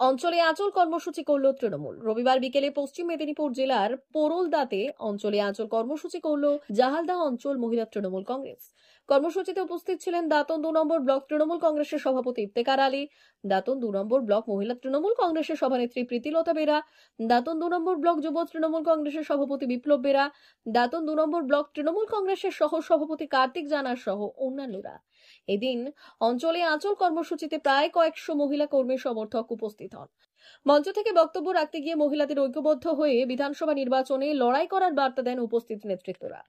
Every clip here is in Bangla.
অঞ্চলে আঁচল কর্মসূচি করল তৃণমূল। রবিবার বিকেলে পশ্চিম মেদিনীপুর জেলার পোরলদাতে অঞ্চলে আঁচল কর্মসূচি করল জাহালদা অঞ্চল মহিলা তৃণমূল কংগ্রেস। কর্মসূচিতে উপস্থিত ছিলেন দাঁতন 2 নম্বর ব্লক তৃণমূল কংগ্রেসের সভাপতি ইফতেখার আলী, দাঁতন 2 নম্বর ব্লক মহিলা তৃণমূল কংগ্রেসের সভানেত্রী প্রীতিলতা বেরা, দাঁতন 2 নম্বর ব্লক যুব তৃণমূল কংগ্রেসের সভাপতি বিপ্লব বেরা, দাঁতন 2 নম্বর ব্লক তৃণমূল কংগ্রেসের সহ সভাপতি কার্তিক জানার সহ অন্যান্যরা। এদিন অঞ্চলে আঁচল কর্মসূচিতে প্রায় কয়েকশো মহিলা কর্মী সমর্থক উপস্থিত হন। মঞ্চ থেকে বক্তব্য রাখতে গিয়ে মহিলাদের ঐক্যবদ্ধ হয়ে বিধানসভা নির্বাচনে লড়াই করার বার্তা দেন উপস্থিত নেতৃত্বরা।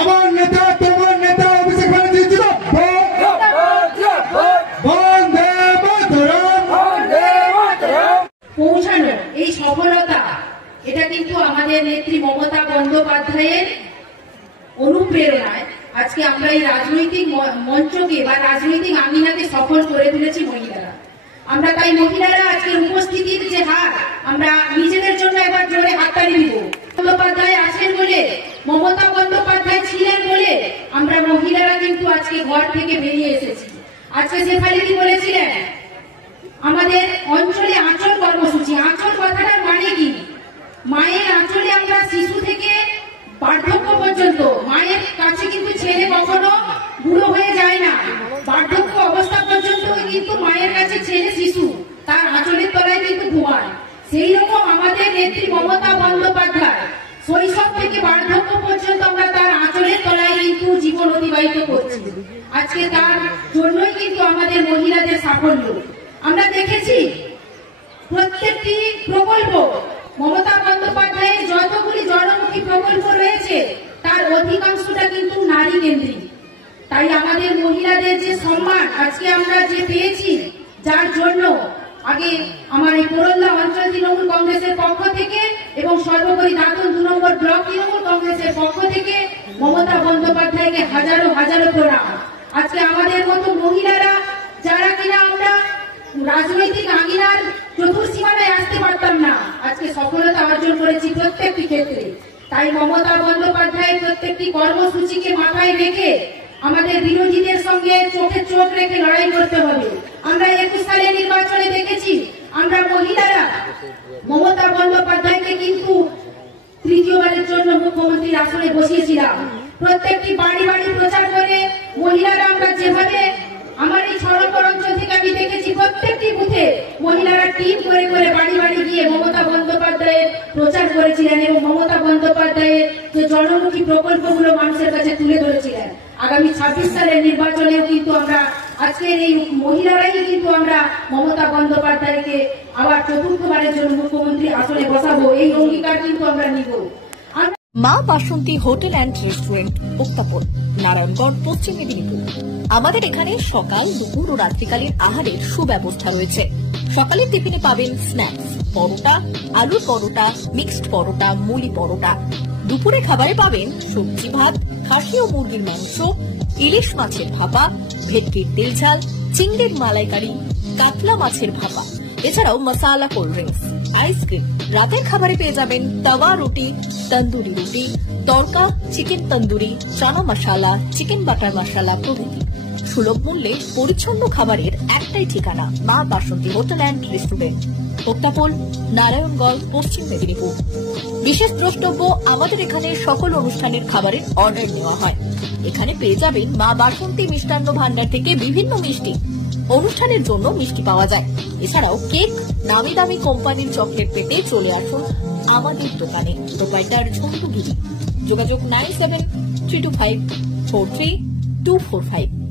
আমার নেতা তোমার নেতা অভিষেক ব্যানার্জি পৌঁছানো এই সফলতা, এটা কিন্তু আমাদের নেত্রী মমতা বন্দ্যোপাধ্যায়ের অনুপ্রেরণায় আজকে আমরা এই রাজনৈতিক মঞ্চকে বা রাজনৈতিক আঙিনাকে সফল করে তুলেছি মহিলারা। আমরা তাই মহিলারা আজকের উপস্থিতির যে হার, আমরা নিজেদের জন্য এবার জোরে হাততালি দিব। বন্দ্যোপাধ্যায় আছেন বলে, মমতা বন্দ্যোপাধ্যায় ছিলেন বলে আমরা মহিলারা কিন্তু আজকে ঘর থেকে বেরিয়ে এসেছি। আজকে শেফালিদি বলেছিলেন আমাদের অঞ্চলে আঁচল কর্মসূচি। আঁচল কথাটার মানে কি? মায়ের আঁচলে আমরা শিশু থেকে বার্ধক্য পর্যন্ত, মায়ের কাছে কিন্তু ছেলে কখনো বুড়ো হয়ে যায় না, বার্ধক্য অবস্থা পর্যন্ত কিন্তু মায়ের কাছে ছেলে শিশু তার আঁচলের তলায় কিন্তু ঘুমায়। সেই রকম আমাদের নেত্রী মমতা বন্দ্যোপাধ্যায় শৈশব থেকে বার্ধক্য পর্যন্ত আমরা তার আঁচলের তলায় কিন্তু জীবন অতিবাহিত করছি। আজকে তার জন্যই কিন্তু আমাদের মহিলাদের সাফল্য। আমরা দেখেছি প্রত্যেকটি প্রকল্প, মমতা বন্দ্যোপাধ্যায়ের যতগুলি জনমুখী প্রকল্প রয়েছে তার অধিকাংশটা কিন্তু নারী কেন্দ্রিক। তাই আমাদের মহিলাদের যে সম্মান আজকে আমরা যে পেয়েছি, যার জন্য আগে আমার এই পোরলদা অঞ্চল তৃণমূল কংগ্রেসের পক্ষ থেকে এবং সর্বোপরি দাঁতন 2 নম্বর ব্লক তৃণমূল কংগ্রেসের পক্ষ থেকে মমতা বন্দ্যোপাধ্যায়কে হাজারো হাজারো প্রণাম। আজকে আমাদের মতো মহিলারা যারা কিনা আমরা রাজনৈতিক আঙিনার চতুর্সীমানায় আসতে পারতাম না, আজকে সফলতা অর্জন করেছি প্রত্যেকটি ক্ষেত্রে। তাই মমতা বন্দ্যোপাধ্যায়ের প্রত্যেকটি কর্মসূচিকে মাথায় রেখে আমাদের বিরোধীদের সঙ্গে চোখে চোখ রেখে লড়াই করতে হবে। আমরা 21 সালের নির্বাচনে দেখেছি আমরা মহিলারা মমতা বন্দ্যোপাধ্যায়কে কিন্তু তৃতীয়বারের জন্য মুখ্যমন্ত্রীর আসনে বসিয়েছিলাম। প্রত্যেকটি বাড়ি বাড়ি প্রচার করে মহিলারা আমরা যেভাবে, আমার এই 6 নম্বর অঞ্চল থেকে আমি দেখেছি প্রত্যেকটি বুথে মহিলারা টিম করে করে বাড়ি বাড়ি গিয়ে মমতা বন্দ্যোপাধ্যায়ের প্রচার করেছিলেন এবং মমতা বন্দ্যোপাধ্যায়ের যে জনমুখী প্রকল্পগুলো মানুষের কাছে তুলে ধরেছিলেন। আগামী 26 সালের নির্বাচনেও কিন্তু আমরা আজকের এই মহিলারাই কিন্তু আমরা মমতা বন্দ্যোপাধ্যায়কে আবার চতুর্থবারের জন্য মুখ্যমন্ত্রী আসনে বসাবো, এই অঙ্গীকার কিন্তু আমরা নিব। মা বাসন্তী হোটেল অ্যান্ড রেস্টুরেন্ট, উত্তাপন, নারায়ণগড়, পশ্চিম মেদিনীপুর। আমাদের এখানে সকাল, দুপুর ও রাত্রিকালীন আহারের সুব্যবস্থা রয়েছে। সকালের টিফিনে পাবেন স্ন্যাক্স, পরোটা, আলুর পরোটা, মিক্সড পরোটা, মুলি পরোটা। দুপুরে খাবারে পাবেন সবজি ভাত, খাসি ও মুরগির মাংস, ইলিশ মাছের ভাপা, ভেটকির তেল ঝাল, চিংড়ির মালাইকারি, কাতলা মাছের ভাপা, এছাড়াও মশালা কোল্ড ড্রিঙ্কস, আইসক্রিম। রাতের খাবারে পেয়ে যাবেন তাওয়া রুটি, তন্দুরি রুটি, তড়কা, চিকেন তন্দুরি, চানা মশালা, চিকেন বাটার মশালা প্রভৃতি। সুলভ মূল্যে পরিচ্ছন্ন খাবারের একটাই ঠিকানা, মা বাসন্তী হোটেল অ্যান্ড রেস্টুরেন্ট, উত্তাপন, নারায়ণগড়, পশ্চিম মেদিনীপুর। বিশেষ দ্রষ্টব্য, আমাদের এখানে সকল অনুষ্ঠানের খাবারের অর্ডার নেওয়া হয়। এখানে পেয়ে যাবেন মা বাসন্তী মিষ্টান্ন ভান্ডার থেকে বিভিন্ন মিষ্টি। অনুষ্ঠানের জন্য মিষ্টি পাওয়া যায়। এছাড়াও কেক, নামি দামি কোম্পানির চকলেট পেতে চলে আসুন আমাদের দোকানে। প্রোপাইটার ঝন্টু গিরি। যোগাযোগ 9732543245।